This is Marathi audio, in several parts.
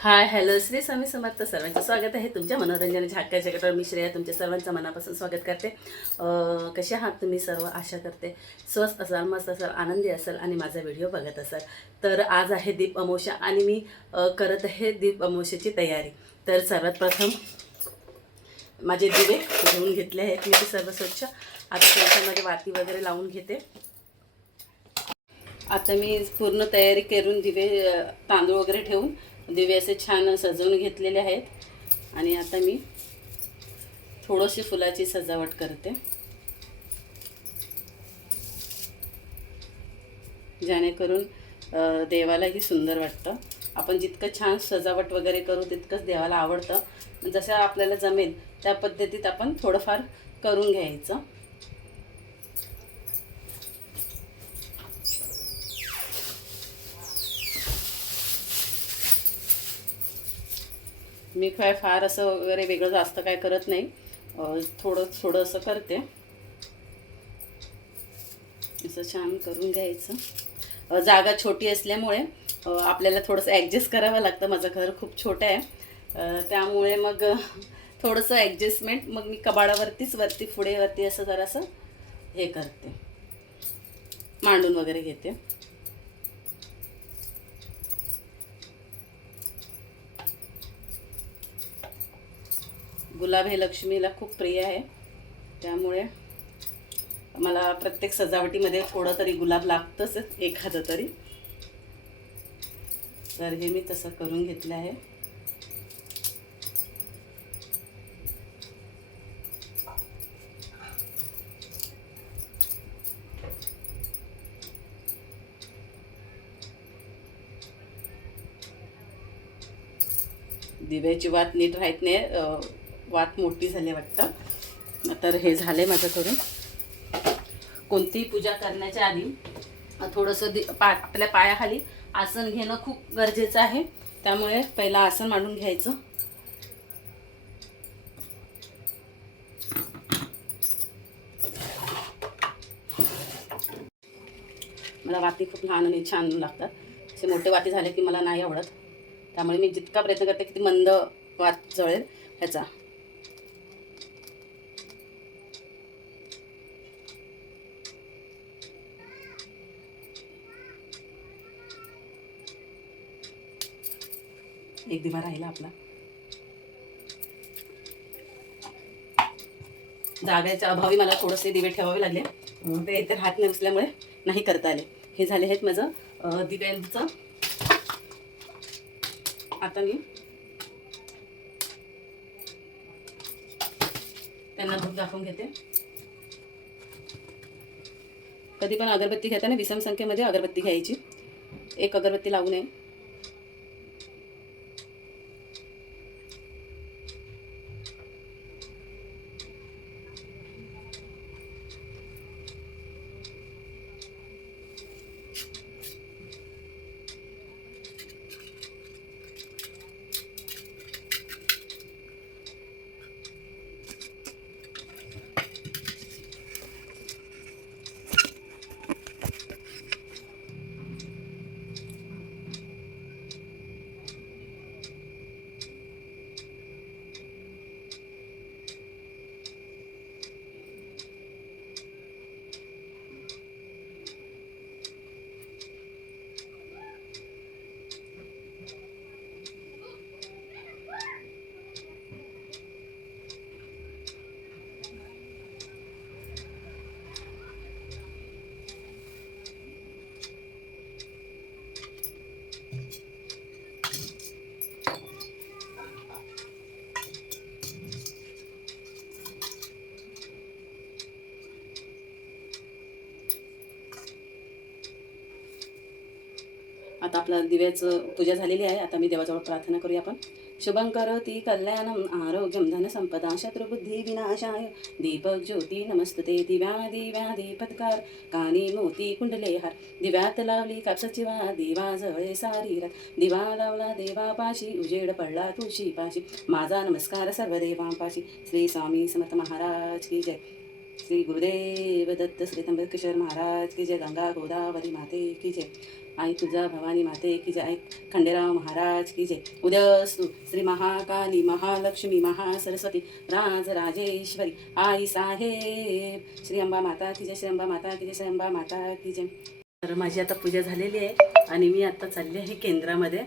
Hi hello Shri Swami Samarth. सर्वांचं स्वागत आहे तुमच्या मनोरंजनाच्या हक्काच्या गटावर. मी श्रेया तुमच्या सर्वांचं मनापासून स्वागत करते. कसे आहात तुम्ही सर्व? आशा करते स्वस्त असाल, मस्त असाल, आनंदी असाल आणि माझा व्हिडिओ बघत असाल. तर आज आहे दीप अमावस्या आणि मी करत आहे दीप अमावस्येची तयारी. तर सर्वात प्रथम माझे दिवे घेऊन घेतले आहेत मी, ते सर्व स्वच्छ. आता त्याच्यामध्ये वाती वगैरे लावून घेते. आता मी पूर्ण तयारी करून दिवे, तांदूळ वगैरे ठेवून दिवे असे छान सजवून घेतलेले आहेत. आणि आता मी थोडीशी फुलाची सजावट करते, जेणेकरून देवालाही सुंदर वाटतं. आपण जितकं छान सजावट वगैरे करू तितकंच देवाला आवडतं. जसं आपल्याला जमेल त्या पद्धतीत आपण थोडंफार करून घ्यायचं. मी काय फार असं वगैरे वेगळं जास्त काय करत नाही, थोडं थोडं असं करते. असं छान करून घ्यायचं. जागा छोटी असल्यामुळे आपल्याला थोडंसं ॲडजस्ट करावं लागतं. माझं घर खूप छोटं आहे, त्यामुळे मग थोडंसं ॲडजस्टमेंट मग मी कबाडावरतीच वरती असं जरासं हे करते, मांडून वगैरे घेते. गुलाब हे लक्ष्मीला खूप प्रिय आहे, त्यामुळे मला प्रत्येक सजावटीमध्ये थोडं तरी गुलाब लागतंच, एखादं तरी. तर हे मी तसं करून घेतलं आहे. दिव्याची वात नीट राहत नाही, वात मोठी झाली वाटतं. तर हे झाले माझं करून. कोणतीही पूजा करण्याच्या आधी थोडंसं आपल्या पायाखाली आसन घेणं खूप गरजेचं आहे, त्यामुळे पहिला आसन मांडून घ्यायचं. मला वाती खूप लहान आणि छान लागतात. असे मोठे वाती झाले की मला नाही आवडत, त्यामुळे मी जितका प्रयत्न करते की ती मंद वात जळेल ह्याचा. एक दिवा राहिला आपला. जागेच्या अभावी मला थोडेसे दिवे ठेवावे लागले, ते इथे हात नसल्यामुळे नाही करता आले. हे झाले आहेत माझं दिव्यांचं. आता मी त्यांना धूप दाखवून घेते. कधी पण अगरबत्ती घेताना विषम संख्येमध्ये अगरबत्ती घ्यायची, एक अगरबत्ती लावू नये. आता आपल्या दिव्याचं पूजा झालेली आहे. आता मी देवाजवळ प्रार्थना करूया आपण. शुभं करोति कल्याणम आरोग्यम धनसंपदा शत्रुबुद्धी विनाशाय दीपक ज्योती नमस्तते. दिव्या दिव्या दीपत्कार कानी मोती कुंडले हार. दिव्यात लावली कापसाची वात दिवा जळे सारी रात. दिवा लावला देवापाशी उजेड पडला तुळशी पाशी. माझा नमस्कार सर्व देवांपाशी. श्री स्वामी समर्थ महाराज की जय. श्री गुरुदेव दत्त श्री त्र्यंबकेश्वर महाराज की जय. गंगा गोदावरी माते की जय. आई तुळजा भवानी माते की जय. आई खंडेराव महाराज की जय. उदयस्तु श्री महाकाली महालक्ष्मी महासरस्वती राजराजेश्वरी आई साहेब. श्री अंबा माता की जय. श्री अंबा माता की जय. श्री अंबा माता की जय. तर माझी आता पूजा झालेली आहे आणि मी आता चालली आहे केंद्रामध्ये.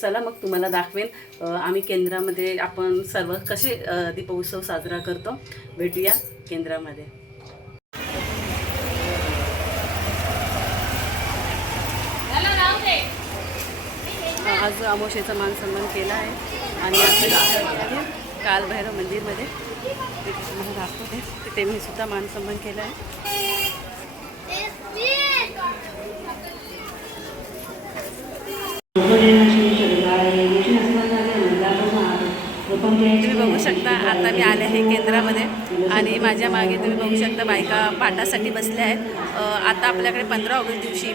चला मग तुम्हाला दाखवेन आम्ही केंद्रामध्ये आपण सर्व कसे दीपोत्सव साजरा करतो. भेटूया केंद्रामध्ये. आज अमावस्येचा मान सन्मान केला आहे आणि आता काल भैरव मंदिरमध्ये ते तुम्हाला दाखवते. तिथे मी सुद्धा मान सन्मान केला आहे. तुम्ही बघू शकता आता मी आले आहे केंद्रामध्ये आणि माझ्या मागे तुम्ही बघू शकता बायका पाठासाठी बसल्या आहेत. आता आपल्याकडे 15 ऑगस्ट दिवशी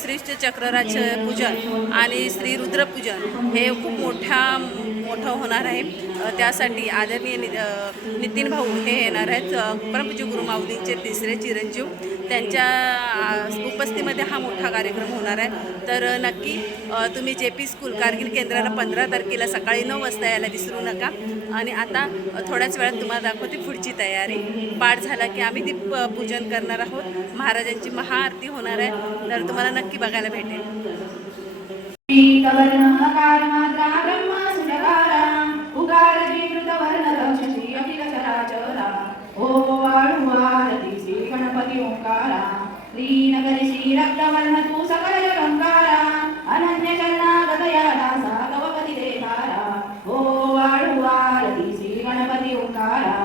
श्री चक्रराज पूजन आणि श्री रुद्रपूजन हे खूप मोठं होणार आहे. त्यासाठी आदरणीय नितीन भाऊ हे येणार आहेत. परमपूज्य गुरु माऊलींचे तिसरे चिरंजीव त्यांच्या उपस्थितीमध्ये हा मोठा कार्यक्रम होणार आहे. तर नक्की तुम्ही JP स्कूल कारगिल केंद्राला 15 तारखेला सकाळी 9 वाजता यायला विसरू नका. आणि आता थोड्याच वेळात तुम्हाला दाखवते पुढची तयारी. पाठ झाला की आम्ही ती पूजन करणार आहोत. महाराजांची महाआरती होणार आहे. तर तुम्हाला नक्की बघायला भेटेल. गणपती ओंकारा श्रीनगरी श्रीरक्तवर्ण तू सकल जगंकारा अनन्य शरणागतया दासा तवपती देहारा. ओ वाळू आरती श्री गणपती ओंकारा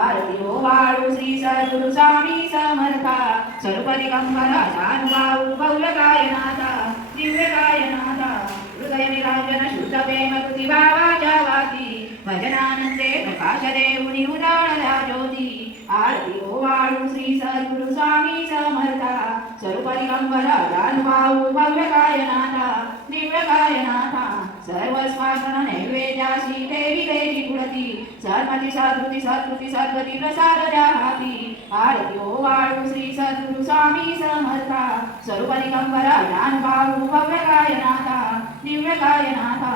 आरती ओ वाळू श्री सद्गुरु स्वामी समर्था सर्वपरी कंबरा जानुभाऊ भव्य कायनाथा दिव्य कायनाथा हृदय निराजन शुद्ध प्रेम कृती भावाच्या वाती भजनानंदे प्रकाश देऊनी उदाळला ज्योती. आरती ओ वाळू श्री सद्गुरु स्वामी समर्था सर्वपरी कंबरा जानुभाऊ भव्य कायनाथा दिव्य कायनाथा सर्वस्वासन नैवेद्यासी देवी देवी कुळती सर्वती सद्गुती सद्गुती सद्गती प्रसाद हाती. आरती ओ वाळू श्री सद्गुरु स्वामी समर्था सर्वपरी कंबरा जानुभाऊ भव्य कायनाथा दिव्य कायनाथा.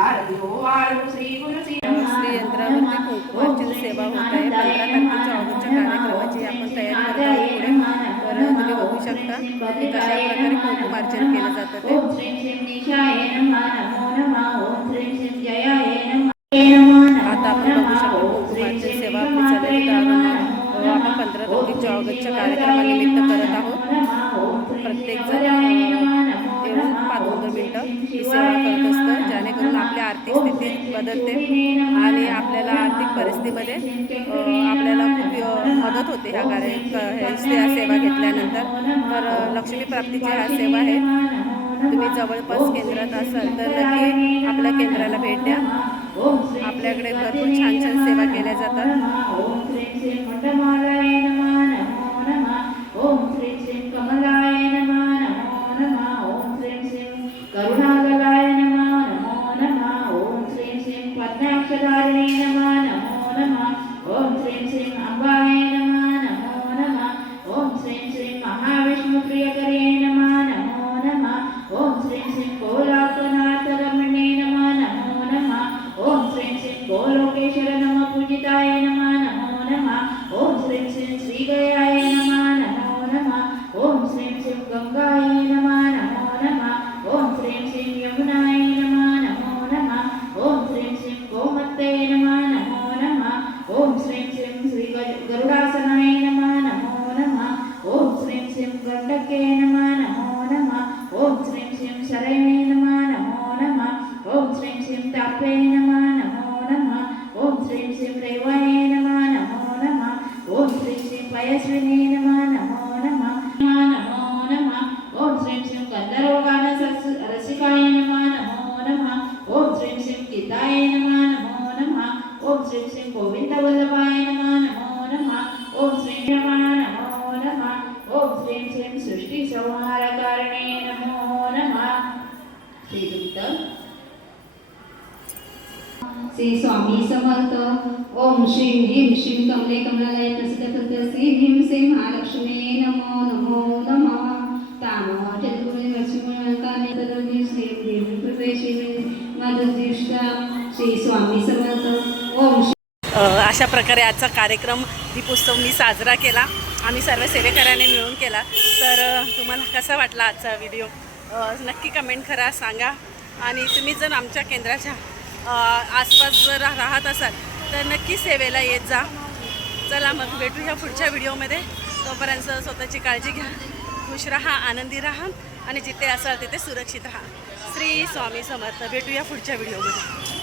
आरती ओ वाळू श्री गुरु श्री यंत्रावरती कुंकुमार्चन सेवा होत आहे. 15 तारखेच्या ऑगस्टच्या कार्यक्रमाची आपण तयारी करत आहोत पुढे. तर तुम्ही बघू शकता की कशा प्रकारे कुंकुमार्चन केलं जातं ते. आता आपण बघू शकतो कुंकुमार्चन सेवा आपली चाललेली आपण 15 तारखेच्या ऑगस्टच्या कार्यक्रमानिमित्त करत आहोत. प्रत्येकजण येऊन 5-2 मिनटं ही सेवा करत असतं जेणेकरून आपली आर्थिक स्थिती बदलते आणि आपल्याला आर्थिक परिस्थितीमध्ये आपल्याला खूप मदत होते ह्या सेवा घेतल्यानंतर. तर लक्ष्मी प्राप्तीची हा सेवा आहे. तुम्ही जवळपास केंद्रात असाल तर नक्की आपल्या केंद्राला भेट द्या. आपल्याकडे भरपूर छान छान सेवा केल्या जातात. करुणागलाय नमो नमो नमः. ओम श्रीं श्रीं पद्माक्षधारिणे नमो नमो नमः. ओम श्रीं श्रीं अंबाय नमो नमो नमः. ओम श्रीं श्रीं महाविष्णुप्रियकरे नमो नमो नमः. ओम श्रीं श्रीं कोलापनाथरमणे नमो नमो नमः. ओम श्रीं श्रीं गोलोकेश्वर नमः पूजिताय नमो नमो नमः. ओम श्रीं श्रीं श्री स्वामी समर्थ. ओम श्रीं ह्रीं श्रीं कमले कमलालय प्रसिद्ध प्रसिद्ध श्री ह्रीं श्री महालक्ष्मी नमो नमो नमः. तामः चतुर्भुज नरसिंहकाने तदोनि श्री देवी प्रवेशिनी मददिष्टा. श्री स्वामी समर्थ. ओम अशा प्रकारे आजचा कार्यक्रम दीपोत्सव मी साजरा केला. आम्ही सर्व सेवेकऱ्यांनी मिळून केला. तर तुम्हाला कसा वाटला आजचा व्हिडिओ नक्की कमेंट करा, सांगा. आणि तुम्ही जर आमच्या केंद्राच्या आसपास जर राहत असाल तर नक्की सेवेला येत जा. चला मग भेटूया पुढच्या व्हिडिओमध्ये. तोपर्यंत स्वतःची काळजी घ्या, खुश राहा, आनंदी राहा आणि जिथे असाल तिथे सुरक्षित राहा. श्री स्वामी समर्थ. भेटूया पुढच्या व्हिडिओमध्ये.